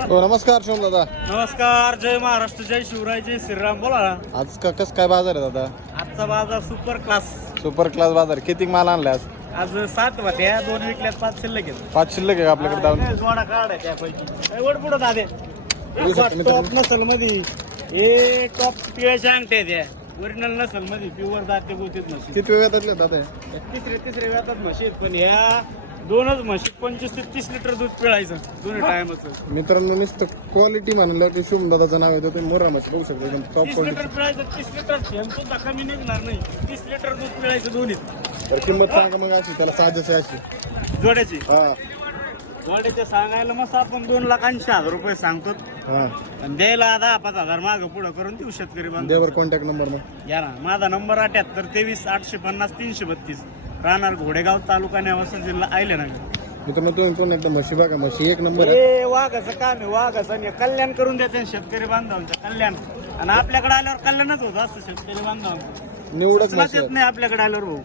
हो नमस्कार शिवम दादा. नमस्कार. जय महाराष्ट्र, जय शिवराय, जय श्रीराम. बोला ना. आज कसं काय बाजार आहे दादा? आजचा बाजार सुपर क्लास. सुपर क्लास बाजार. किती माल आणलाय आज? आज 7 होत्या, 2 विकल्यात, 5 शिल्लक आहेत. 5 शिल्लक आहे का आपल्याकडे? दावून जोडा काढायच्या पैकी वड पुढं दादे. बघू शकतो मित्रांनो. टॉप नसल मध्ये हे टॉप पिळ्याच्या अंगठ्या द्या. ओरिजिनल नसल मध्ये प्युअर दाते गोतीत म्हशी. किती वेळ येतात दादा? तिसरे व्यातात म्हशी आहेत, पण ह्या दोनच म्हशी 25 ते 30 लिटर दूध पिळायचं दोन्ही टायमाचं. मित्रांनो नुसतं क्वालिटी म्हणलं की शिवम दादाचं नाव येतं. तुम्ही मोरा म्हशी बघू शकता एकदम टॉप 30 क्वालिटी. लिटर पिळायचं. 30 लिटर शेण सुद्धा कमी निघणार नाही. 30 लिटर दूध पिळायचं दोन्ही तर किंमत सांगा मग अशी त्याला साजेशी अशी जोड्याची. हा जोड्याचे सांगायला मस्त आपण 2,80,000 रुपये सांगतो हा. आणि द्यायला 10-5,000 मागं पुढं करून देऊ शेतकरी बांधव. देवर कॉन्टॅक्ट नंबर मग या ना. माझा नंबर 78 23 850 332. राहणार घोडेगाव, तालुका नेवासा, जिल्हा अहिल्यानगर. मित्रांनो तुम्ही पण एकदम म्हशी बघा. म्हशी एक नंबर आहे. हे वाघाचं काम आहे. वाघाचं आणि कल्याण करून देते शेतकरी बांधवांचं कल्याण. आणि आपल्याकडे आल्यावर कल्याणच होत असतं शेतकरी बांधवांचं. निवडच म्हशी येत नाही आपल्याकडे आल्यावर भाऊ.